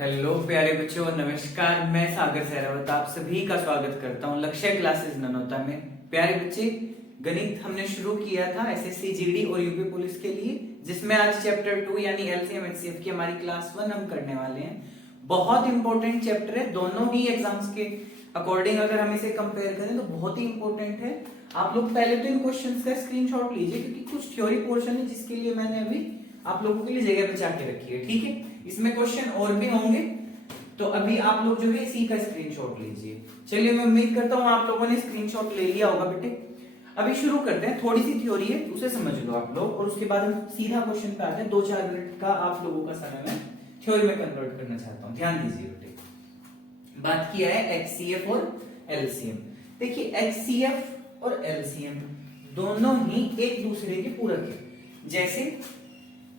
Hello प्यारे बच्चों, नमस्कार। मैं सागर सहरावत आप सभी का स्वागत करता हूं लक्ष्य क्लासेस ननौता में। प्यारे बच्चे, गणित हमने शुरू किया था एसएससी जीडी और यूपी पुलिस के लिए, जिसमें आज चैप्टर 2 यानी एलसीएम एचसीएफ की हमारी क्लास 1 हम करने वाले हैं। बहुत इंपॉर्टेंट चैप्टर है, दोनों ही एग्जाम्स के अकॉर्डिंग अगर हम इसे कंपेयर करें तो बहुत ही इंपॉर्टेंट है। आप लोग पहले तो इन क्वेश्चंस का स्क्रीनशॉट लीजिए, क्योंकि कुछ थ्योरी पोर्शन है जिसके लिए मैंने अभी आप लोगों के लिए जगह बचा के रखी है। ठीक है, इसमें क्वेश्चन और भी होंगे, तो अभी आप लोग जो है इसी का स्क्रीनशॉट लीजिए। चलिए, मैं उम्मीद करता हूं आप लोगों ने स्क्रीनशॉट ले लिया होगा बेटे। अभी शुरू करते हैं, थोड़ी सी थ्योरी है उसे समझ लो आप लोग, और उसके बाद हम सीधा क्वेश्चन पे आते हैं। 2-4 मिनट का आप लोगों का समय मैं थ्योरी में कन्वर्ट करना चाहता हूं, ध्यान दीजिए बेटे। बात किया है एचसीएफ और एलसीएम। देखिए, एचसीएफ और एलसीएम दोनों ही एक दूसरे के पूरक है। जैसे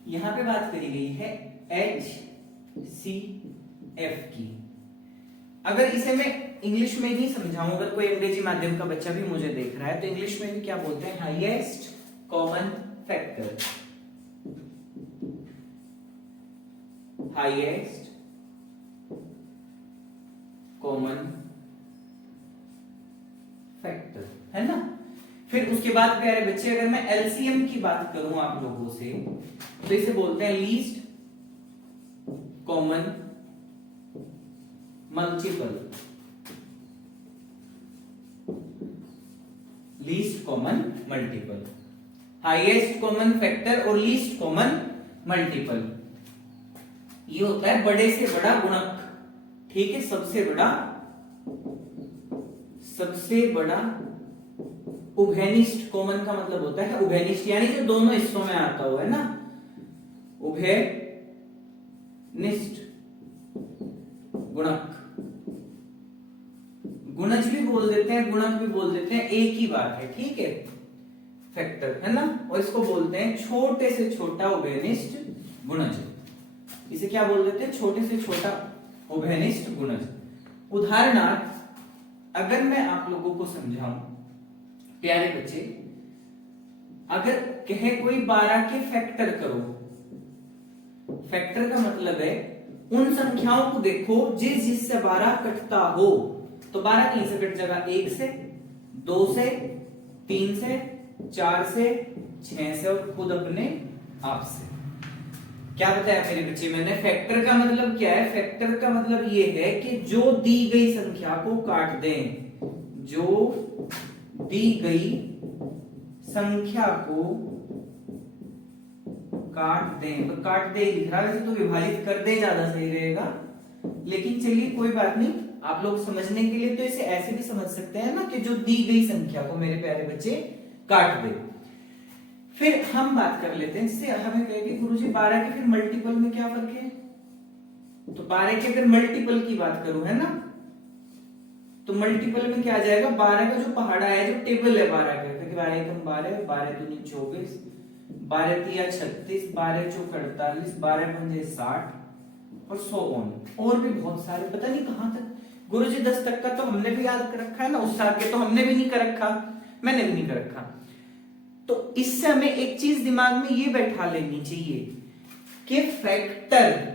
यहां पे बात करी गई है HCF की, अगर इसे मैं इंग्लिश में ही समझाऊं, अगर कोई अंग्रेजी माध्यम का बच्चा भी मुझे देख रहा है तो इंग्लिश में भी क्या बोलते हैं? Highest common factor. Highest common factor है ना। फिर उसके बाद प्यारे बच्चे, अगर मैं एलसीएम की बात करूं आप लोगों से, तो इसे बोलते हैं least common multiple. Least common multiple, highest common factor और लीस्ट कॉमन मल्टीपल, ये होता है बड़े से बड़ा गुणक। ठीक है, सबसे बड़ा उभयनिष्ठ। कॉमन का मतलब होता है उभयनिष्ठ, यानी जो दोनों हिस्सों में आता हुआ है ना, उभयनिष्ठ गुणक। गुणज भी बोल देते हैं, गुणक भी बोल देते हैं, एक ही बात है। ठीक है, फैक्टर है ना। और इसको बोलते हैं छोटे से छोटा उभयनिष्ठ गुणज। इसे क्या बोल देते हैं? छोटे से छोटा उभयनिष्ठ गुणज। उदाहरणार्थ अगर मैं आप लोगों को समझाऊं प्यारे बच्चे, अगर कहे कोई 12 के फैक्टर करो, फैक्टर का मतलब है उन संख्याओं को देखो जिससे 12 कटता हो। तो 12 कहीं से कट जाएगा? 1 से, 2 से, 3 से, 4 से, 6 से और खुद अपने आप से। क्या बताया मेरे बच्चे मैंने? फैक्टर का मतलब क्या है? फैक्टर का मतलब ये है कि जो दी गई संख्या को काट दें, जो दी गई संख्या को काट दें। तो काट दे लिख रहा है, वैसे तो विभाजित कर दे ज्यादा सही रहेगा, लेकिन चलिए कोई बात नहीं। आप लोग समझने के लिए तो इसे ऐसे भी समझ सकते हैं ना, कि जो दी गई संख्या को मेरे प्यारे बच्चे काट दे। फिर हम बात कर लेते हैं, जैसे हमें कहे कि गुरुजी 12 के फिर मल्टीपल में क्या फर्क है? तो 12 के अगर मल्टीपल की बात करूं, है ना, तो मल्टीपल में क्या आ जाएगा? 12 का जो पहाड़ा है, जो टेबल है 12 का, क्योंकि 12 एकम 12, 12 दूनी 24, 12 तिया 36, 12 चौक 48, 12 पंजे 60 और 100 और भी बहुत सारे, पता नहीं कहां तक। गुरुजी 10 तक का तो हमने भी याद कर रखा है ना, उस साल के तो हमने भी नहीं कर रखा, मैंने भी नहीं कर रखा। तो इससे हमें एक चीज दिमाग में ये बैठा लेनी चाहिए कि फैक्टर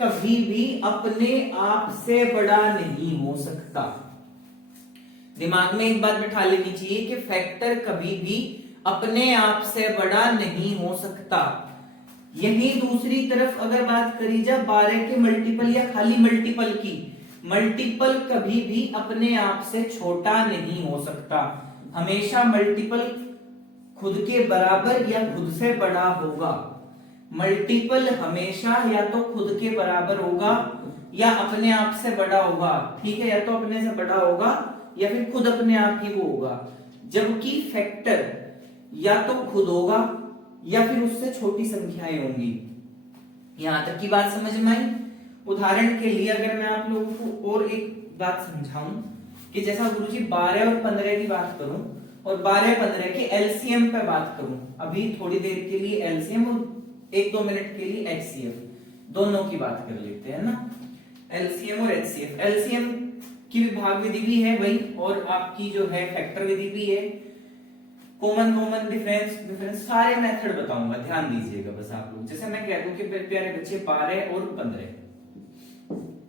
कभी भी अपने आप से बड़ा नहीं हो सकता। दिमाग में एक बात बैठा लेनी चाहिए कि फैक्टर कभी भी अपने आप से बड़ा नहीं हो सकता। यही दूसरी तरफ अगर बात करी जाए 12 के मल्टीपल या खाली मल्टीपल की, मल्टीपल कभी भी अपने आप से छोटा नहीं हो सकता। हमेशा मल्टीपल खुद के बराबर या खुद से बड़ा होगा। मल्टीपल हमेशा या तो खुद के बराबर होगा या अपने आप से बड़ा होगा। ठीक है, या तो अपने से बड़ा होगा या फिर खुद अपने आप ही वो होगा। जबकि फैक्टर या तो खुद होगा या फिर उससे छोटी संख्याएं होंगी। यहां तक की बात समझ में आई? उदाहरण के लिए अगर मैं आप लोगों को और एक बात समझाऊं कि जैसा गुरुजी 12 और 15 की बात करूं और 12-15 के एलसीएम पे बात करूं, अभी थोड़ी देर के लिए एलसीएम और 1-2 मिनट के लिए एचसीएफ, दोनों की बात कर लेते हैं ना। एलसीएम और एचसीएफ, एलसीएम की विभाग विधि भी है भाई, और आपकी जो है फैक्टर विधि भी है। कॉमन डिफरेंस सारे मेथड बताऊंगा, ध्यान दीजिएगा बस आप लोग। जैसे मैं कह दूं कि प्यारे बच्चे 12 और 15,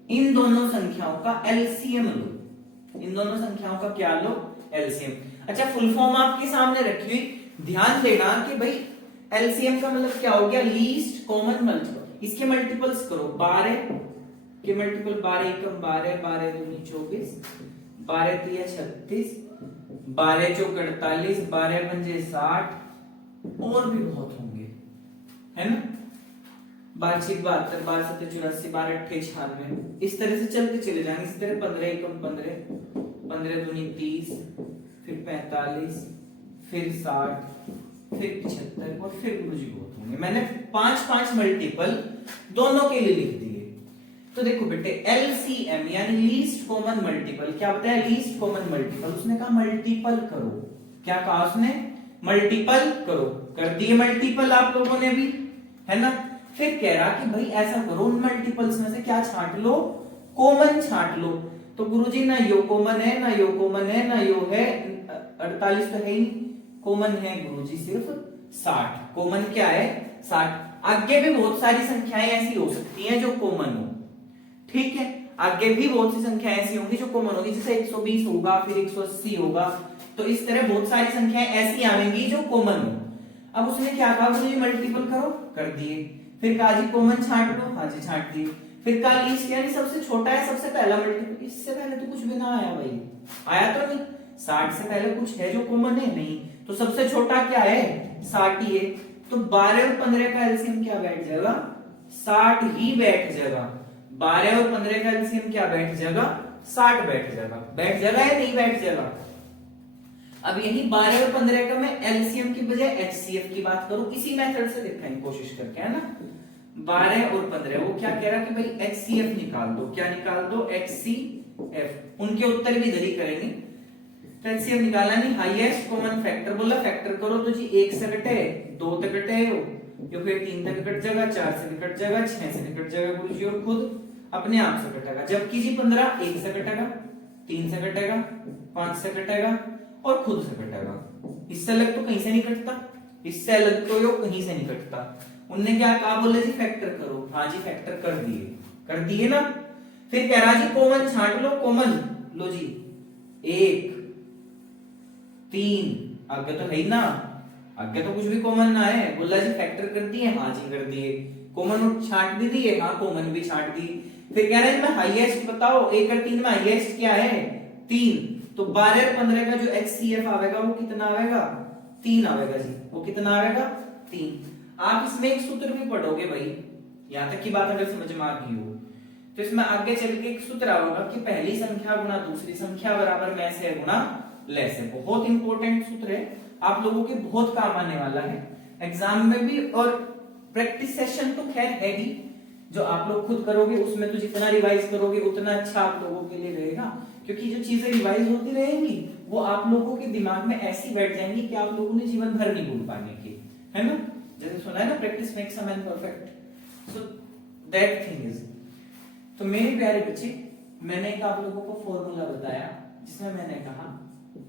इन दोनों संख्याओं का एलसीएम लो, इन दोनों संख्याओं का क्या लो, एलसीएम। अच्छा फुल फॉर्म आपके सामने रखी हुई, ध्यान देना कि भाई एलसीएम का मतलब क्या हो गया, लीस्ट कॉमन मल्टीपल। इसके मल्टीपल्स करो, 12 के मल्टीपल 12 एकम 12, 12 दूनी 24, 12 तिया 36, 12 चौक 48, 12 पंजे 60, और भी बहुत होंगे, है ना, 12 6 72, 12 7 84, 12 8 96, इस तरह से चलते चले जाएंगे। इस तरह 15 एकम 15, 15 दूनी 30, फिर 45, फिर 60, फिर 75, और फिर गुरुजी बहुत होंगे। मैंने 5 मल्टीपल दोनों के लिए लिख दिए। तो देखो बेटे एलसीएम यानी लीस्ट कॉमन मल्टीपल, क्या बताया, लीस्ट कॉमन मल्टीपल। उसने कहा मल्टीपल करो, क्या कहा उसने, मल्टीपल करो, कर दिए मल्टीपल आप लोगों ने भी, है ना। फिर कह रहा कि भाई ऐसा करो, उन मल्टीपल्स में से क्या छांट लो, कॉमन छांट लो। तो गुरुजी ना यो कॉमन है, ना यो कॉमन है, ना यो है, 48 तो है ही, कॉमन है गुरुजी सिर्फ 60। कॉमन क्या है, 60। आगे भी बहुत सारी संख्याएं ऐसी हो सकती हैं जो कॉमन हो, ठीक है, आगे भी बहुत सी संख्याएं ऐसी होंगी जो कॉमन होगी, जैसे 120 होगा, फिर 180 होगा, तो इस तरह बहुत सारी संख्याएं ऐसी आएंगी जो कॉमन हो। अब उसने क्या कहा, मुझे मल्टीपल करो, कर दिए। फिर कहा जी कॉमन छांट लो, हाँ जी छांट दिए। फिर कहा लीस्ट यानी सबसे छोटा है, सबसे पहला मल्टीपल। इससे पहले तो कुछ भी ना आया भाई, आया तो नहीं, 60 से पहले कुछ है जो कॉमन है, नहीं, तो सबसे छोटा क्या है, 60 ही है। तो 12 और 15 का एलसीएम क्या बैठ जाएगा, 60 ही बैठ जाएगा। 12 और 15 का एलसीएम क्या बैठ जाएगा, 60 बैठ जाएगा। बैठ जाएगा या नहीं बैठ जाएगा। अब यही 12 और 15 का मैं एलसीएम की बजाय एचसीएफ की बात करूं, इसी मेथड से दिखाएंगे कोशिश करके, है ना। 12 और 15 वो क्या कह रहा कि भाई एचसीएफ निकाल दो, क्या निकाल दो, एचसीएफ। उनके उत्तर भी इधर ही करेंगे। तो एचसीएफ निकाला नहीं, हाईएस्ट कॉमन फैक्टर बोला, फैक्टर करो तो जी 1 से कटे 2 तक कटे हो, या फिर 3 तक कट जाएगा, 4 से कट जाएगा, 6 से कट जाएगा गुरुजी, और खुद अपने आप से कटेगा। जबकि जी 15 1 से कटेगा, 3 से कटेगा, 5 से कटेगा, और खुद से कटेगा। इससे अलग तो कहीं से नहीं कटता, इससे अलग तो यो कहीं से नहीं कटता। उनने क्या कहा, बोले जी फैक्टर करो, हाँ जी फैक्टर कर दिए ना। फिर कह रहा जी कॉमन छांट लो, कॉमन लो जी 1 3, आगे तो है ही ना, आगे तो कुछ भी कॉमन ना है। बोला जी फैक्टर कर दिए, हाँ जी कर दिए। कॉमन छांट भी दिए, हाँ कॉमन भी छांट दी। फिर कह रहे हैं मैं हाईएस्ट बताओ, 1 और 3 में हाईएस्ट क्या है, 3। तो 12 और 15 का जो एचसीएफ आवेगा वो कितना आवेगा, 3 आवेगा जी। वो कितना आवेगा, 3। आप इसमें एक सूत्र भी पढ़ोगे भाई, यहां तक की बात अगर समझ में आ गई हो तो इसमें आगे चल के एक सूत्र आएगा कि पहली संख्या गुना दूसरी संख्या बराबर में से गुना ले से। बहुत इंपॉर्टेंट सूत्र है, आप लोगों के बहुत काम आने वाला है एग्जाम में भी, और प्रैक्टिस सेशन तो खैर है ही, जो आप लोग खुद करोगे उसमें तो जितना रिवाइज करोगे उतना अच्छा आप लोगों के लिए रहेगा, क्योंकि जो चीजें रिवाइज होती रहेंगी वो आप लोगों के दिमाग में ऐसी बैठ जाएंगी कि आप लोगों ने जीवन भर नहीं भूल पाने की, है ना। जैसे सुना है ना, practice makes a man perfect, so that thing is. तो मेरे प्यारे बच्चे, मैंने एक आप लोगों को फॉर्मूला बताया जिसमें मैंने कहा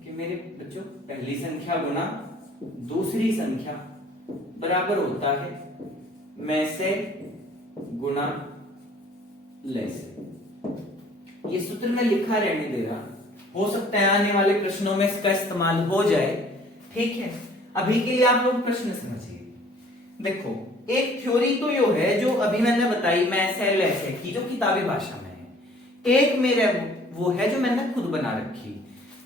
कि मेरे बच्चों पहली संख्या गुना दूसरी संख्या बराबर होता है मैं से गुना ले से। ये सूत्र में लिखा रहने दे रहा, हो सकता है आने वाले प्रश्नों में इसका इस्तेमाल हो जाए, ठीक है। अभी के लिए आप लोग प्रश्न समझिए। देखो एक थ्योरी तो यो है जो अभी मैंने बताई, मैं से ले की, जो किताबी भाषा में है। एक मेरे वो है जो मैंने खुद बना रखी,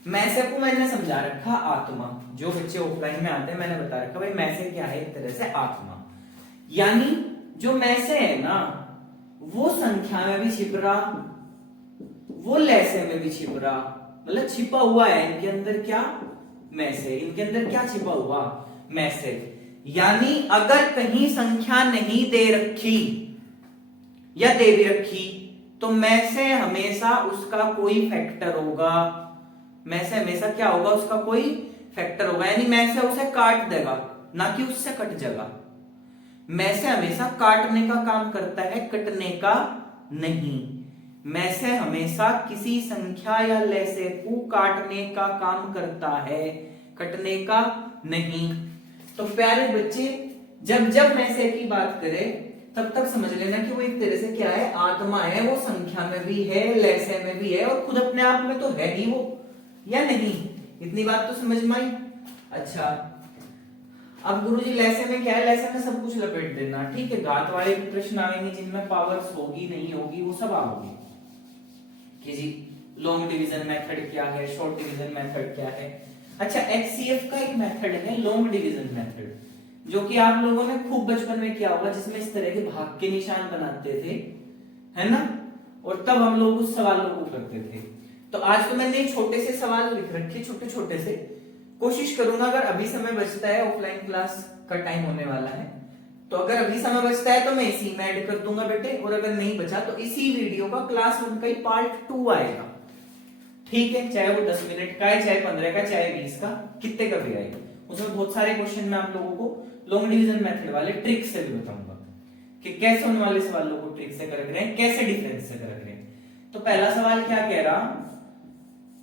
मैसे को मैंने समझा रखा आत्मा। जो बच्चे ऑफलाइन में आते हैं मैंने बता रखा भाई मैसे क्या है, एक तरह से आत्मा। यानी जो मैसे है ना वो संख्या में भी छिप रहा, वो लैसे में भी छिप रहा, मतलब छिपा हुआ है इनके अंदर क्या, मैसे। इनके अंदर क्या छिपा हुआ, मैसे। यानी अगर कहीं संख्या नहीं दे रखी या दे भी रखी तो मैसे हमेशा उसका कोई फैक्टर होगा, मैसे हमेशा क्या होगा, उसका कोई फैक्टर होगा। यानी मैसे उसे काट देगा, ना कि उससे कट जाएगा। मैसे हमेशा काटने का काम करता है, कटने का नहीं। मैसे हमेशा किसी संख्या या लैसे को काटने का काम करता है, कटने का नहीं। तो प्यारे बच्चे, जब जब मैसे की बात करें तब तक समझ लेना कि वो एक तरह से क्या है, आत्मा है, वो संख्या में भी है, लैसे में भी है, और खुद अपने आप में तो है ही वो, या नहीं? इतनी बात तो समझ में आई। अच्छा, अब गुरुजी लैसे में क्या है, लैसे में सब कुछ लपेट देना, ठीक है। घात वाले भी प्रश्न आएंगे जिनमें पावर्स होगी नहीं होगी, वो सब आओगे कि जी लॉन्ग डिवीजन मेथड क्या है, शॉर्ट डिवीजन मेथड क्या है। अच्छा, एचसीएफ का एक मेथड है लॉन्ग डिवीजन मेथड, जो कि आप लोगों ने खूब बचपन में किया होगा, जिसमें इस तरह के भाग के निशान बनाते थे, है ना, और तब हम लोग उस सवालों को करते थे। तो आज तो मैंने छोटे से सवाल लिख रखे, छोटे छोटे से। कोशिश करूंगा अगर अभी समय बचता है, ऑफलाइन क्लास का टाइम होने वाला है, तो अगर अभी समय बचता है तो मैं इसी में ऐड कर दूंगा बेटे, और अगर नहीं बचा तो इसी वीडियो का क्लास 1 का ही पार्ट 2 आएगा, ठीक है। चाहे वो 10 मिनट का है, चाहे 15 का, चाहे 20 का, कितने का भी आएगा। उसमें बहुत सारे क्वेश्चन मैं आप लोगों को लॉन्ग डिवीजन मेथड वाले ट्रिक से भी बताऊंगा कि कैसे उन वाले सवालों को ट्रिक से कर रहे हैं, कैसे डिफरेंस से कर रहे हैं। तो पहला सवाल क्या कह रहा,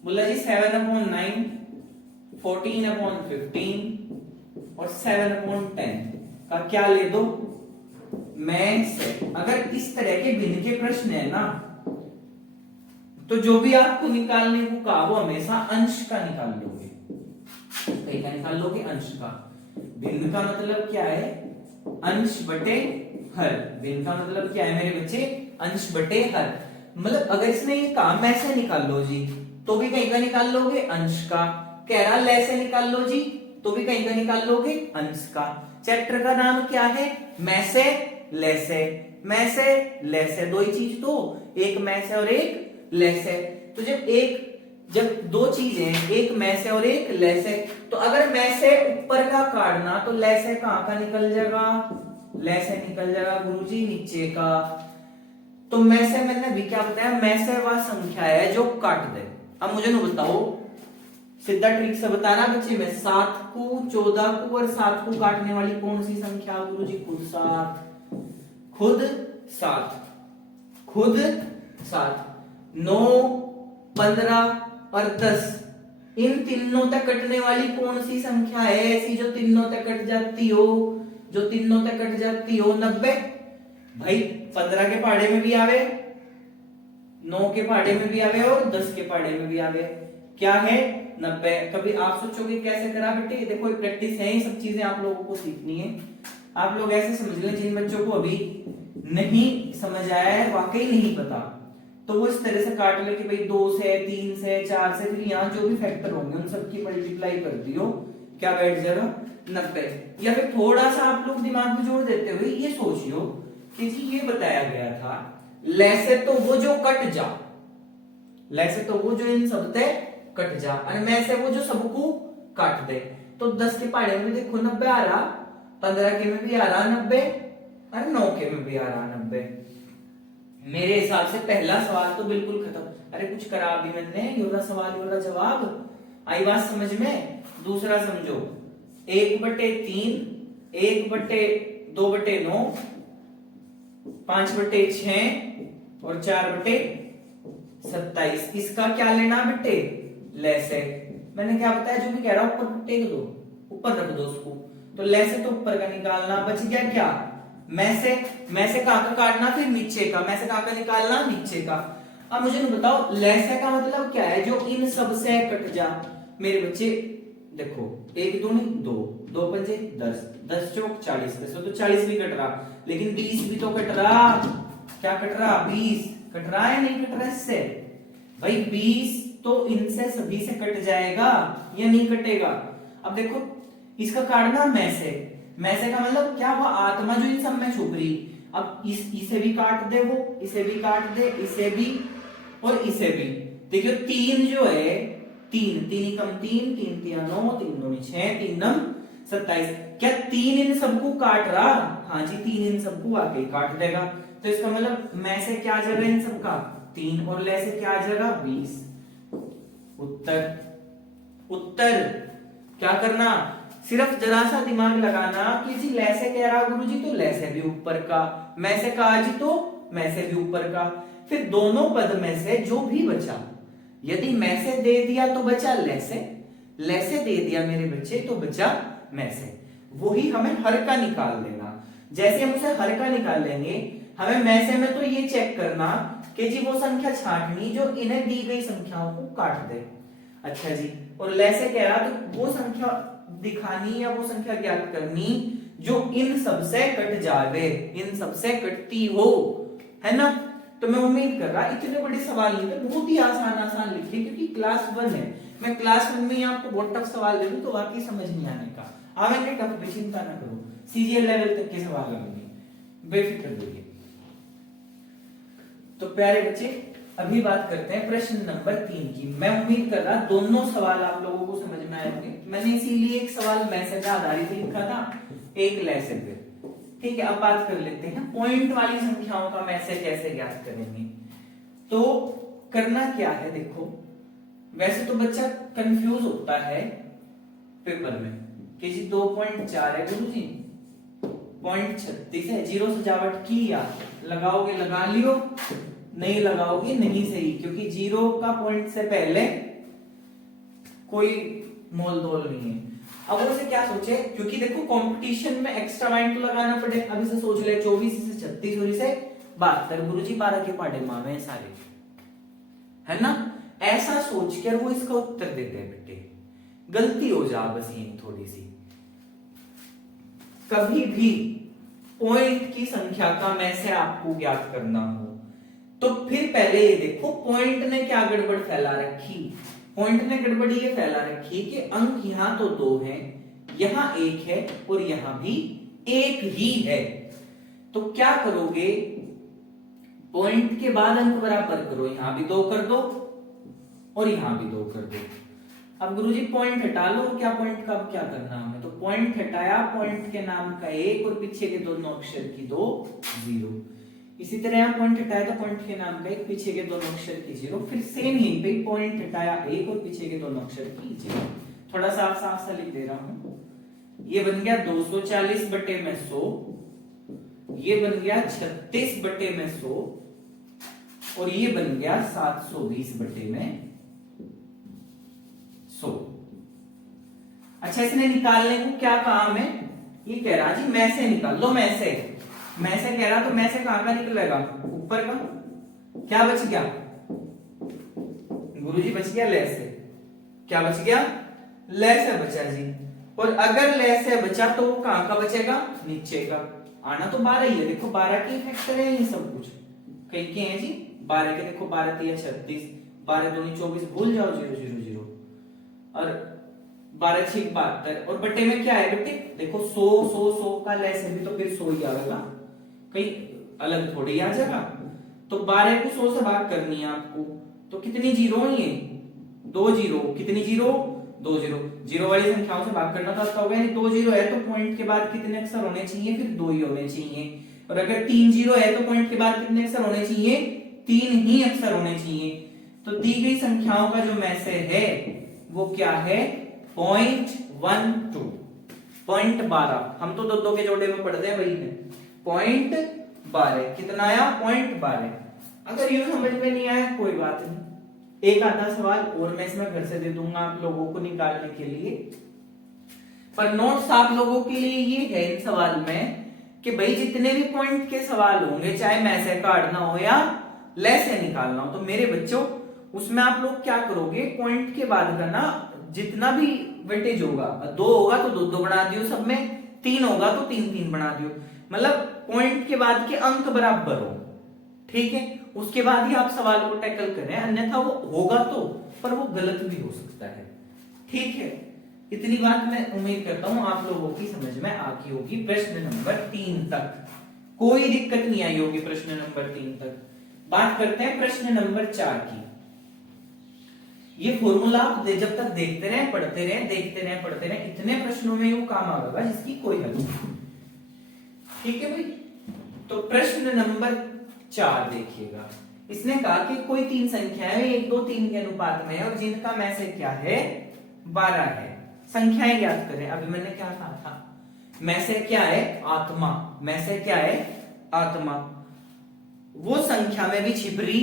बोला जी 7/9, 14/15 और 7/10 का क्या ले दो में से। अगर इस तरह के भिन्न के प्रश्न है ना, तो जो भी आपको निकालने को कहा वो हमेशा अंश का निकाल लोगे। कहीं का निकाल लोगे, अंश का। भिन्न का मतलब क्या है, अंश बटे हर। भिन्न का मतलब क्या है मेरे बच्चे, अंश बटे हर। मतलब अगर इसने ये कहा मैं से निकाल लो जी, तो भी कहीं का निकाल लोगे, अंश का। कह रहा ले से निकाल लो जी, तो भी कहीं का निकाल लोगे, अंश का। चैप्टर का नाम क्या है, मैं से ले से। मैं से ले से, दो ही चीज तो, एक मैं से और एक ले से। तो जब दो चीजें, एक मैं से और एक ले से, तो अगर मैं से ऊपर का काटना तो ले से कहां का निकल जाएगा, ले से निकल जाएगा गुरुजी नीचे का। तो मैं से मैंने अभी क्या बताया, मैं से वह संख्या है जो काट दे। अब मुझे ना बताओ, सीधा ट्रिक से बताना बच्चे में, 7 को 14 को और 7 को काटने वाली कौन सी संख्या गुरुजी, खुद 7, खुद 7, खुद 7। 9, 15 और 10, इन तीनों तक कटने वाली कौन सी संख्या है ऐसी जो तीनों तक कट जाती हो, जो तीनों तक कट जाती हो, 90। भाई 15 के पहाड़े में भी आवे, 9 के पहाड़े में भी आवे और 10 के पहाड़े में भी आवे, क्या है, 90। कभी आप सोचोगे कैसे करा बेटे, देखो प्रैक्टिस है, ये सब चीजें आप लोगों को सीखनी है। आप लोग ऐसे समझ लो, जिन बच्चों को अभी नहीं समझ आया है, वाकई नहीं पता, तो वो इस तरह से काट ले कि भाई 2 से, 3 से, 4 से, फिर यहाँ जो भी फैक्टर होंगे उन सबकी मल्टीप्लाई कर दियो, क्या बैठ जाएगा, 90। या फिर थोड़ा सा आप लोग दिमाग में जोड़ देते हुए ये सोचियो कि जी ये बताया गया था, लैसे तो वो जो कट जा, लैसे तो वो जो इन सब ते कट जा, और मैं से वो जो सबको काट दे। तो 10 के पहाड़े में देखो 90 आ रहा, 15 के में भी आ रहा 90, और 9 के में भी आ रहा 90। मेरे हिसाब से पहला सवाल तो बिल्कुल खत्म। अरे कुछ करा भी मैंने, योरा सवाल योरा जवाब, आई बात समझ में। दूसरा समझो, 1/3, 1/2/9, 5/6 और 4/27। इसका क्या लेना बेटे, लैसे। मैंने क्या बताया, जो भी कह रहा ऊपर टेक दो, ऊपर रख दो उसको। तो लैसे तो ऊपर का निकालना, बच गया क्या, मैं से कहां का काटना, फिर नीचे का, मैं से कहां का निकालना, नीचे का। अब मुझे नहीं बताओ लैसे का मतलब क्या है, जो इन सब से कट जा। मेरे बच्चे देखो, 1 2 नहीं 2, 2 5 10, 10 चौक 40, वैसे तो 40 भी कट रहा, लेकिन 20 भी तो कट रहा। क्या कट रहा, 20 कट रहा है, नहीं कट रहा इससे। भाई 20 तो इनसे सभी से कट जाएगा या नहीं कटेगा। अब देखो इसका काटना मैं से का मतलब क्या, वो आत्मा जो इन सब में छुप रही। अब इसे भी काट दे, वो इसे भी काट दे, इसे भी और इसे भी। देखियो 3 जो है, 3 3 कम 3, 3 3 9, 3 2 6, 3 9 27। क्या 3 इन सबको काट रहा, हाँ जी 3 इन सबको आके काट देगा। तो इसका मतलब मैं से क्या जगह इन सबका 3, और ले से क्या जगह 20। उत्तर क्या करना, सिर्फ जरा सा दिमाग लगाना कि जी लैसे कह रहा गुरुजी, तो लैसे भी ऊपर का, मैं से कहा जी तो मैं से भी ऊपर का। फिर दोनों पद में से जो भी बचा, यदि मैं से दे दिया तो बचा लैसे, लैसे दे दिया मेरे बच्चे तो बचा मैं से। वही हमें हर का निकाल देना। जैसे हम उसे हर का निकाल लेंगे, हमें मैसे में तो ये चेक करना कि जी वो संख्या छांटनी जो इन्हें दी गई संख्याओं को काट दे। अच्छा जी, और लैसे कह रहा तो वो संख्या दिखानी या वो संख्या ज्ञात करनी जो इन सबसे कट जावे, इन सबसे कटती हो, है ना। तो मैं उम्मीद कर रहा इतने बड़े सवाल नहीं थे, बहुत ही आसान आसान लिखे, क्योंकि क्लास 1 है। मैं क्लास 1 में ही आपको बहुत टफ सवाल दे दूं तो वाकई समझ नहीं आने का, आवेंगे टफ भी, चिंता ना करो, सीजीएल लेवल तक के सवाल आएंगे, बेफिक्र रहिए। तो प्यारे बच्चे, अभी बात करते हैं प्रश्न नंबर 3 की। मैं उम्मीद कर रहा दोनों सवाल आप लोगों को समझ में आए होंगे। मैंने इसीलिए एक सवाल मैसेज आधारित लिखा था, एक लेसन पे। ठीक है, अब बात कर लेते हैं पॉइंट वाली संख्याओं का मैसेज कैसे ज्ञात करेंगे। तो करना क्या है, देखो वैसे तो बच्चा कंफ्यूज होता है पेपर में कि जी 2.4 है गुरुजी, 0.36 है, जीरो सजावट की या लगाओगे लगा लियो, नहीं लगाओगे नहीं सही, क्योंकि जीरो का पॉइंट से पहले कोई मोल तोल नहीं है। अब उसे क्या सोचे, क्योंकि देखो कंपटीशन में एक्स्ट्रा माइंड तो लगाना पड़े। अब इसे सोच ले 24 से 36 और इसे 72, गुरुजी 12 के पाढ़े मावे हैं सारे, है ना। ऐसा सोचकर वो इसका उत्तर देते हैं बेटे। गलती हो जा बस ये थोड़ी सी, कभी भी पॉइंट की संख्या का में से आपको ज्ञात करना हो तो फिर पहले ये देखो पॉइंट ने क्या गड़बड़ फैला रखी। पॉइंट ने गड़बड़ ये फैला रखी कि अंक यहां तो 2 है, यहां 1 है और यहां भी 1 ही है। तो क्या करोगे, पॉइंट के बाद अंक बराबर करो, यहां भी 2 कर दो और यहां भी 2 कर दो। अब गुरुजी पॉइंट हटा लो, क्या पॉइंट का अब क्या करना हमें, तो पॉइंट हटाया, पॉइंट के नाम का 1 और पीछे के दोनों अक्षर की 2 0। इसी तरह यहाँ पॉइंट हटाया तो पॉइंट के नाम का 1, पीछे के दोनों अक्षर की 0। फिर सेम यहीं पे पॉइंट हटाया 1 और पीछे के दोनों अक्षर की 0। थोड़ा साफ साफ सा लिख दे रहा हूं, ये बन गया 240 बटे में 100, ये बन गया 36 बटे में 100 और ये बन गया 720 बटे में 100। अच्छा, इसने निकालने को क्या काम है, ये कह रहा जी मैं से निकाल लो, मैं से कह रहा, तो मैं से कहां का निकलेगा, ऊपर का। क्या बच गया गुरुजी, बच गया ले से। क्या बच गया, ले से बचा जी। और अगर ले से बचा तो वो कहां का बचेगा, नीचे का। आना तो 12 ही है, देखो 12 के फैक्टर है ये सब कुछ, कई के हैं जी 12 के, देखो 12 3 36, 12 दूनी 24, भूल जाओ 0 0 0 और 12 6 72 और बटे में क्या है बेटे, देखो 100 100 100 का लेस है भी तो फिर 100 ही आएगा, कहीं अलग थोड़ी आ जाएगा। तो 12 को 100 से भाग करनी है आपको, तो कितनी जीरो है, 2 जीरो, कितनी जीरो, 2 जीरो। जीरो वाली संख्याओं से भाग करना तो आता होगा, 2 जीरो है तो पॉइंट के बाद कितने अक्षर होने चाहिए, फिर 2 ही होने चाहिए। और अगर 3 जीरो है तो पॉइंट के बाद कितने अक्षर होने चाहिए, 3 ही अक्षर होने चाहिए। तो दी गई संख्याओं का जो मैसे है वो क्या है, 0.12, 0.12। हम तो दो के जोड़े में पढ़ते हैं वही है, 0.12। कितना आया, 0.12। अगर यूं समझ में नहीं आया कोई बात नहीं, एक आधा सवाल और मैं इसमें घर से दे दूंगा आप लोगों को निकालने के लिए। पर नोट्स आप लोगों के लिए ये है इन सवाल में कि भाई जितने भी पॉइंट के सवाल होंगे, चाहे मैं से काटना हो या ले से निकालना हो, तो मेरे बच्चों उसमें आप लोग क्या करोगे, पॉइंट के बाद का ना जितना भी वेटेज होगा, 2 होगा तो 2 2 बना दियो सब में, 3 होगा तो 3 3 बना दियो, मतलब पॉइंट के बाद के अंक बराबर हो, ठीक है। उसके बाद ही आप सवाल को टैकल करें, अन्यथा वो होगा तो, पर वो गलत भी हो सकता है, ठीक है। इतनी बात मैं उम्मीद करता हूं आप लोगों की समझ में आ गई होगी। प्रश्न नंबर 3 तक कोई दिक्कत नहीं आई होगी, प्रश्न नंबर 3 तक। बात करते हैं प्रश्न नंबर 4 की। ये फॉर्मूला आप जब तक देखते रहे, पढ़ते रहे, देखते रहे, पढ़ते रहे, इतने प्रश्नों में वो काम आएगा जिसकी कोई हल नहीं, ठीक है भाई। तो प्रश्न नंबर 4 देखिएगा, इसने कहा कि कोई 3 संख्याएं 1 2 3 के अनुपात में है और जिनका में से क्या है, 12 है। संख्याएं ज्ञात करें। अभी मैंने क्या कहा था, में से क्या है, आत्मा, में से क्या है, आत्मा। वो संख्या में भी छिपरी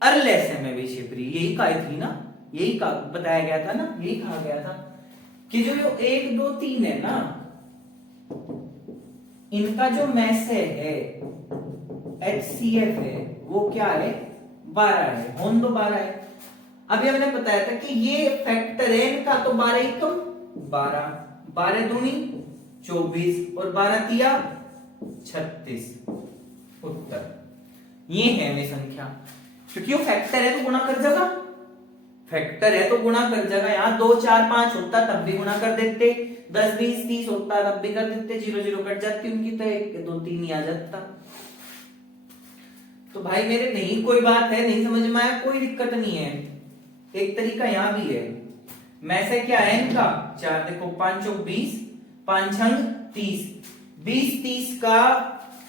और लेसे में भी छिपरी, यही कही थी ना, यही का बताया गया था ना, यही कहा गया था कि जो 1 2 3 है ना, इनका जो मैसे है HCF है वो क्या है 12 है, होन दो 12 है। अभी हमने बताया था कि ये फैक्टर है इनका, तो 12 एकम 12, 12 दूनी 24 और 12 तिया 36 उत्तर। ये है हमें संख्या, क्योंकि वो फैक्टर है तो गुणा कर जाएगा, फैक्टर है तो गुणा कर जाएगा। यहाँ 2 4 5 होता तब भी गुणा कर देते, 10 20 30 होता तब भी कर देते, 0 0 कट जाती उनकी, तो 1 2 3 ही आ जाता। तो भाई मेरे नहीं कोई बात है, नहीं समझ में आया कोई दिक्कत नहीं है। एक तरीका यहां भी है, मैं से क्या है इनका 4, देखो 5 चौक 20, 5 छंग 30, 20 30 का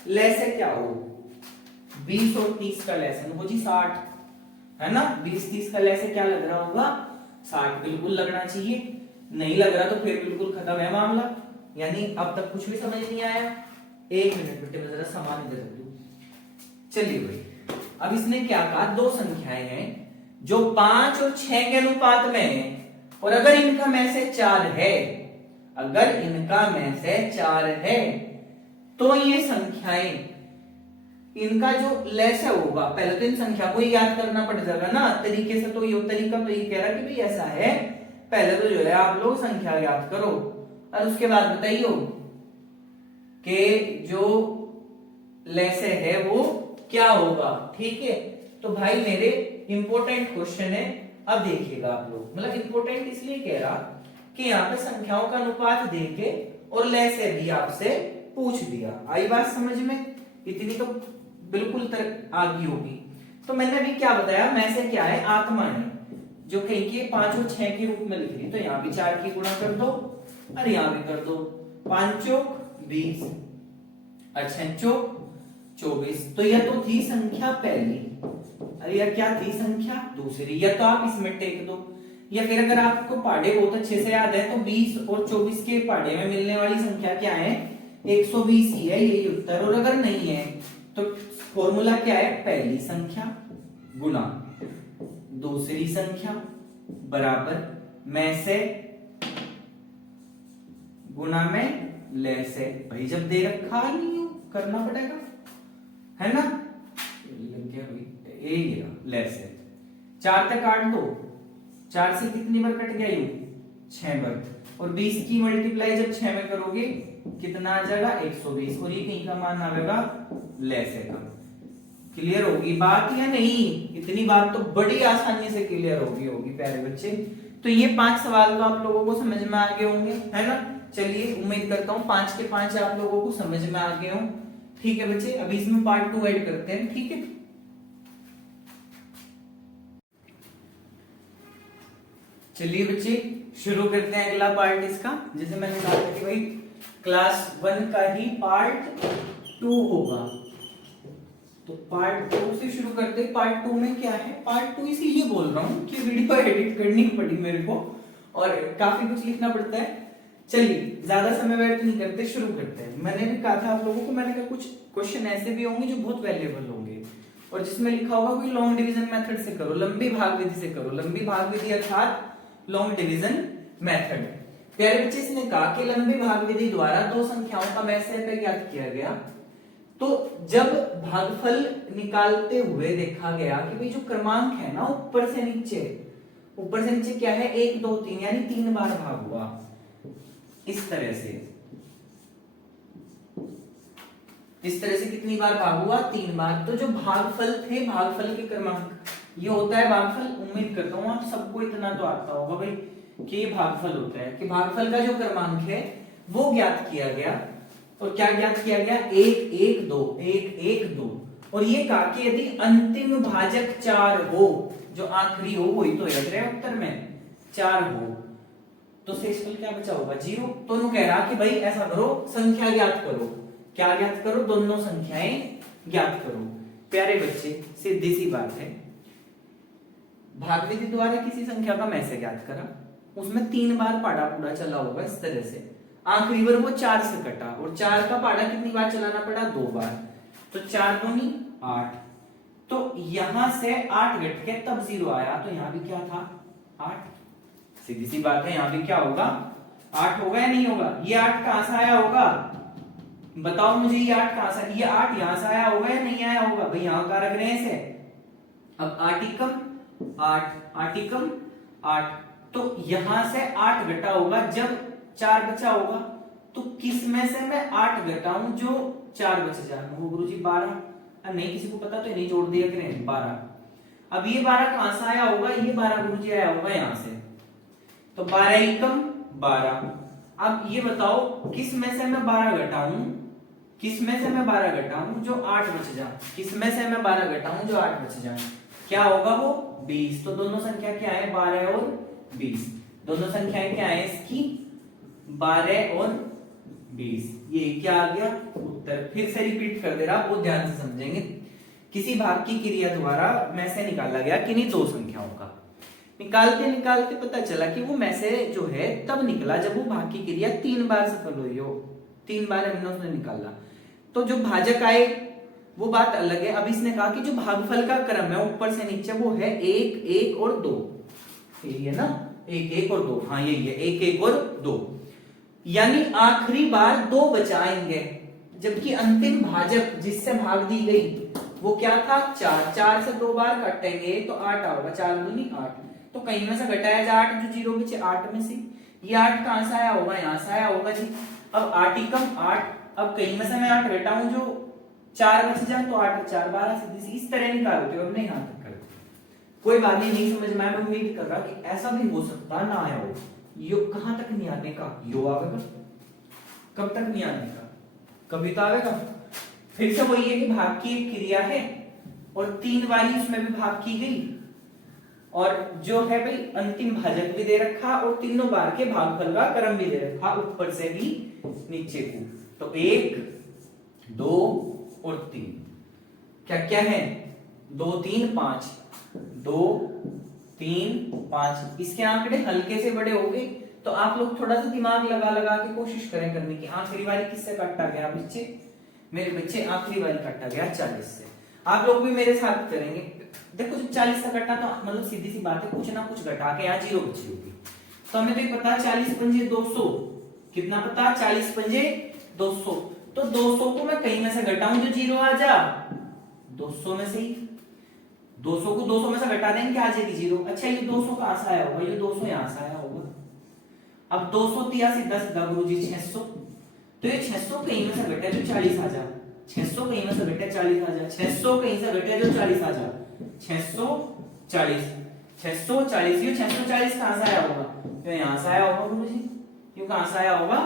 लैसे क्या हो, 20 और 30 का लैसे हो जी 60, है ना। 20 30 का लैसे क्या लग रहा होगा 60, बिल्कुल लगना चाहिए। नहीं लग रहा तो फिर बिल्कुल खत्म है मामला, यानी अब तक कुछ भी समझ नहीं आया। 1 मिनट बेटे मैं जरा सामान इधर रख दूं। चलिए भाई, अब इसने क्या कहा, दो संख्याएं हैं जो 5 और 6 के अनुपात में है, और अगर इनका में से 4 है, अगर इनका में से 4 है तो ये संख्याएं, इनका जो लैसे होगा, पहले तो इन संख्या को ही याद करना पड़ जाएगा ना तरीके से। तो ये तरीका तो ये कह रहा कि भाई ऐसा है, पहले तो जो है आप लोग संख्या याद करो और उसके बाद बताइयो कि जो लैसे है वो क्या होगा, ठीक है। तो भाई मेरे इंपॉर्टेंट क्वेश्चन है, अब देखिएगा आप लोग, मतलब इंपॉर्टेंट इसलिए कह रहा कि यहाँ पे संख्याओं का अनुपात देके और लैसे भी आपसे पूछ दिया। आई बात समझ में, इतनी तो बिल्कुल आ गई होगी। तो मैंने अभी क्या बताया, मैं से क्या है आत्मा है, जो कहीं के 5 और 6 के रूप में लिख ली, तो यहाँ भी 4 की गुणा कर दो और यहाँ भी कर दो, 5 चौक 20 और 6 चौक 24। तो यह तो थी संख्या पहली, अरे यह क्या थी संख्या दूसरी, या तो आप इसमें टेक दो, या फिर अगर आपको पहाड़े बहुत अच्छे से याद है तो 20 और 24 के पहाड़े में मिलने वाली संख्या क्या है 120 ही है, यही उत्तर। और अगर नहीं है तो फॉर्मूला क्या है, पहली संख्या गुना दूसरी संख्या बराबर में से गुना में ले से। भाई जब दे रखा नहीं हो करना पड़ेगा, है ना। ये ले से 4 तक काट दो, 4 से कितनी बार कट गया यू 6 बार, और 20 की मल्टीप्लाई जब 6 में करोगे कितना आ जाएगा 120, और ये कहीं का मान आएगा लैसे का। क्लियर होगी बात या नहीं, इतनी बात तो बड़ी आसानी से क्लियर होगी प्यारे बच्चे। तो ये 5 सवाल तो आप लोगों को समझ में आ गए होंगे, है ना। चलिए उम्मीद करता हूँ 5 के 5 आप लोगों को समझ में आ गए हों, ठीक है बच्चे। अभी इसमें पार्ट 2 ऐड करते हैं, ठीक है। चलिए बच्चे शुरू करते हैं अगला पार्ट इसका। जैसे मैंने कहा था कि भाई क्लास 1 का ही पार्ट 2 होगा, तो पार्ट 2 से शुरू करते हैं। पार्ट 2 में क्या है, पार्ट 2 इसीलिए बोल रहा हूँ कि वीडियो एडिट करनी पड़ी मेरे को और काफी कुछ लिखना पड़ता है। चलिए ज्यादा समय व्यर्थ नहीं करते, शुरू करते हैं। मैंने भी कहा था आप लोगों को, मैंने कहा कुछ क्वेश्चन ऐसे भी होंगे जो बहुत वैल्यूएबल होंगे और जिसमें लिखा होगा कोई लॉन्ग डिवीजन मेथड से करो, लंबी भाग विधि से करो। लंबी भाग विधि अर्थात लॉन्ग डिवीजन मेथड। प्यारे बच्चे इसने कहा कि लंबी भाग विधि द्वारा दो संख्याओं का मैसेज ज्ञात किया गया। तो जब भागफल निकालते हुए देखा गया कि भाई जो क्रमांक है ना ऊपर से नीचे क्या है 1 2 3, यानी 3 बार भाग हुआ इस तरह से कितनी बार भाग हुआ 3 बार। तो जो भागफल थे, भागफल के क्रमांक, ये होता है भागफल। उम्मीद करता हूं आप सबको इतना तो आता होगा भाई कि ये भागफल होता है, कि भागफल का जो क्रमांक है वो ज्ञात किया गया। और क्या ज्ञात किया गया 1 1 2 1 1 2, और ये कहा कि यदि अंतिम भाजक 4 हो, जो आखिरी हो वही तो याद रहे उत्तर में 4 हो, तो शेषफल क्या बचा होगा 0। तो उन्होंने कह रहा कि भाई ऐसा करो संख्या ज्ञात करो। क्या ज्ञात करो, दोनों संख्याएं ज्ञात करो। प्यारे बच्चे सीधी सी बात है, भागविधि द्वारा किसी संख्या का मैसेज ज्ञात करा, उसमें 3 बार पाड़ा पूरा चला होगा इस तरह से, आखिरी बार वो 4 से कटा, और 4 का पाड़ा कितनी बार चलाना पड़ा 2 बार, तो 4 दूनी 8। तो यहां से 8 घट के तब 0 आया, तो यहां भी क्या था 8। सीधी सी बात है, यहां भी क्या होगा 8 होगा या नहीं होगा। ये 8 कहां से आया होगा बताओ मुझे ये 8 कहां से, ये 8 यहां से आया होगा या नहीं आया होगा भाई, यहां कारक रहे से। अब 8 एकम 8, 8 एकम 8, तो यहां से 8 घटा होगा जब 4 बचा होगा। तो किस में से मैं 8 घटाऊं जो 4 बच जाए, वो गुरुजी 12। नहीं किसी को पता तो नहीं, जोड़ दिया करें 12। अब ये 12 कहां से आया होगा, ये 12 गुरुजी आया होगा यहां से, तो 12 एकम 12। अब ये बताओ किस में से मैं 12 घटाऊं, किस में से मैं 12 घटाऊं जो 8 बच जाए, किस में से मैं 12 घटाऊं जो 8 बच जाए, क्या होगा वो 20। तो दोनों संख्या क्या है 12 और 20, दोनों संख्याएं क्या है इसकी 12 और 20। ये क्या आ गया उत्तर। फिर से रिपीट कर दे रहा, वो ध्यान से समझेंगे। किसी भाग की क्रिया द्वारा में से निकाला गया किन्हीं दो संख्याओं का, निकालते निकालते पता चला कि वो में से जो है तब निकला जब वो भाग की क्रिया 3 बार सफल हुई हो, 3 बार हमने उसने निकाला तो जो भाजक आए वो बात अलग है। अब इसने कहा कि जो भागफल का क्रम है ऊपर से नीचे वो है 1 1 और 2, यही है ना 1 1 और 2, हाँ यही है 1 1 और 2, यानी आखिरी बार 2 बचाएंगे, जबकि अंतिम भाजक जिससे भाग दी गई वो क्या था 4, 4 से 2 बार काटेंगे तो 8 होगा, 4 दूनी 8, तो कहीं में से घटाया जाए 8 जो 0 बचे 8 में से, ये 8 कहां से आया होगा यहाँ से आया होगा जी। अब 8 एकम 8, अब कहीं में से मैं 8 घटाऊं जो 4 बच जाए तो 8 4 12, सीधी सी इस तरह निकालते हो, हमने यहां तक कर कोई बात नहीं समझ में आया। मैं उम्मीद कर रहा कि ऐसा भी हो सकता ना आया हो, यो कहां तक नहीं आने का, यो आवेगा कब तक नहीं आने का, कभी तो आवेगा। फिर से वही है कि भाग की एक क्रिया है और 3 बारी उसमें भी भाग की गई, और जो है भाई अंतिम भाजक भी दे रखा और तीनों बार के भागफल का क्रम भी दे रखा ऊपर से भी नीचे को। तो 1 2 और 3 क्या क्या है 2 3 5, 2 3 5, इसके आंकड़े हल्के से बड़े हो गए। तो आप लोग थोड़ा सा दिमाग लगा लगा के कोशिश करें करने की, आखिरी बारी किससे काटा गया बच्चे, मेरे बच्चे आखिरी बारी काटा गया 40 से। आप लोग भी मेरे साथ करेंगे, देखो जब 40 से कटा तो मतलब सीधी सी बात है कुछ ना कुछ घटा के यहाँ 0 बची होगी। तो हमें तो ये पता 40 पंजे 200, कितना पता 40 पंजे 200, तो 200 को मैं कहीं में से घटाऊं जो 0 आ जा, 200 में से ही 200 को 200 में से घटा देंगे आ जाएगी 0। अच्छा ये 200 कहां से आया होगा, ये 200 यहां से आया होगा। अब 200 दिया सीधा सीधा गुरुजी 600, तो ये 600 कहीं में से घटे जो 40 आ जा, 600 कहीं में से घटे 40 आ जा, 600 कहीं से घटे जो 40 आ जा, 640 640, ये 640 कहां से आया होगा, तो यहां से आया होगा गुरुजी, ये कहां से आया होगा,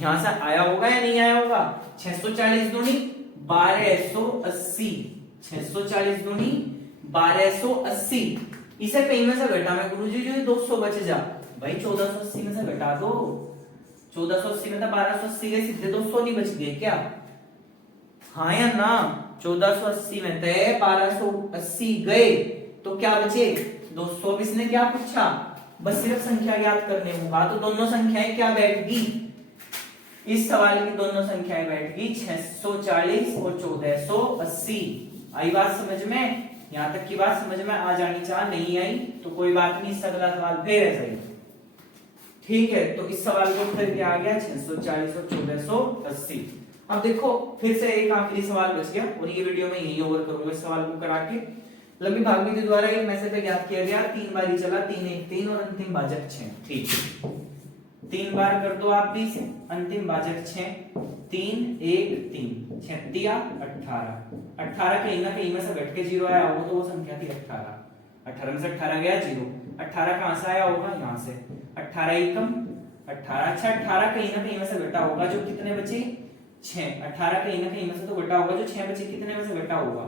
यहां से आया होगा या नहीं आया होगा। 640 दूनी 1280, 640 दूनी 1280, इसे कहीं में से घटा मैं गुरुजी जो 200 बच जा, भाई 1480 में से घटा दो, 1480 में तो 1280 गए सीधे 200 नहीं बच गए क्या, हाँ या ना, 1480 में थे 1280 गए तो क्या बचे 200। अब इसने क्या पूछा, बस सिर्फ संख्या ज्ञात करने को कहा, तो दोनों संख्याएं क्या बैठ गई, इस सवाल की दोनों संख्याएं बैठ गई 640 और 1480। आई बात समझ में, यहां तक की बात समझ में आ जानी चाहिए, नहीं आई तो कोई बात नहीं, अगला सवाल फिर ऐसा ही ठीक है। तो इस सवाल को उत्तर क्या आ गया 640 और 1480। अब देखो फिर से एक आखिरी सवाल बच गया और ये वीडियो में यही ओवर करूंगा इस सवाल को करा के। लंबी भागविधि द्वारा एक मैसेज पे ज्ञात किया गया 3 बारी चला 3 1 3 और अंतिम भाजक 6, ठीक है 3 बार कर दो आप भी, अंतिम भाजक 6 3 1 3 6 दिया 18, 18 कहीं ना कहीं में से घट के 0 आया होगा तो वो संख्या थी 18, 18 में से 18 गया 0, 18 कहां से आया होगा यहाँ से, 18 एकम 18, अच्छा 18 कहीं ना कहीं में से घटा होगा जो कितने बचे 6, 18 कहीं ना कहीं में से तो घटा होगा जो 6 बचे, कितने में से घटा होगा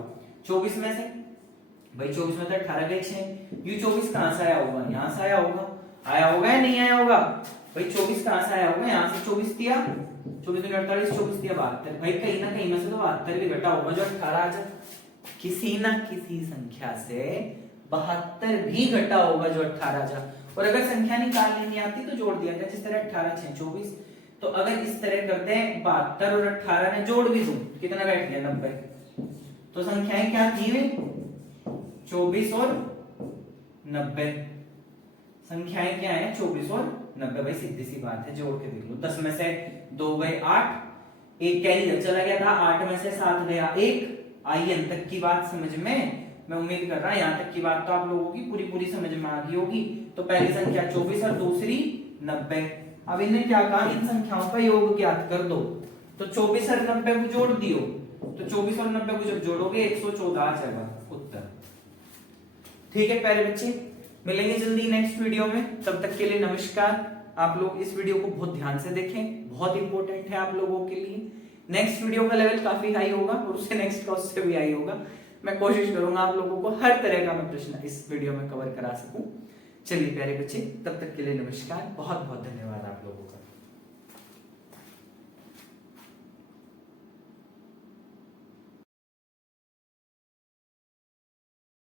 24 में से, भाई 24 में तो 18 गए 6, ये 24 कहां से आया होगा, यहाँ से आया होगा, आया होगा या नहीं आया होगा, भाई 24 कहां से आया होगा, यहाँ से 24 दिया 24 में 48, 24 दिया 72, भाई कहीं ना कहीं में से तो 72 भी घटा होगा जो 18 आ जाए, किसी ना किसी संख्या से 72 भी घटा होगा जो 18 जा। और अगर संख्या निकालनी नहीं आती तो जोड़ दिया जाए, जिस तरह 18 6 24, तो अगर इस तरह करते हैं 72 और 18 में जोड़ भी दूं कितना बैठ गया 90, तो संख्याएं क्या थी 24 और 90, संख्याएं क्या है 24 और 90, भाई सीधी सी बात है जोड़ के देख लो, 10 में से 2 गए 8, एक कैरी चला गया था, 8 में से 7 गया 1। आई अंत तक की बात समझ में? मैं उम्मीद कर रहा हूं यहाँ तक की बात तो आप लोगों की पूरी पूरी समझ में आ गई होगी। तो पहली संख्या 24 और दूसरी 90। अब इन्हें क्या कहा, इन संख्याओं का योग ज्ञात कर दो। तो 24 और 90 को जोड़ दियो, तो 24 और 90 को जब जोड़ोगे 114 आ जाएगा उत्तर। ठीक है प्यारे बच्चे, मिलेंगे जल्दी नेक्स्ट वीडियो में, तब तक के लिए नमस्कार। आप लोग इस वीडियो को बहुत ध्यान से देखें, बहुत इंपॉर्टेंट है आप लोगों के लिए। नेक्स्ट वीडियो का लेवल काफी हाई होगा और उससे नेक्स्ट का उससे भी हाई होगा। मैं कोशिश करूंगा आप लोगों को हर तरह का मैं प्रश्न इस वीडियो में कवर करा सकूं। चलिए प्यारे बच्चे, तब तक के लिए नमस्कार, बहुत बहुत धन्यवाद आप लोगों का।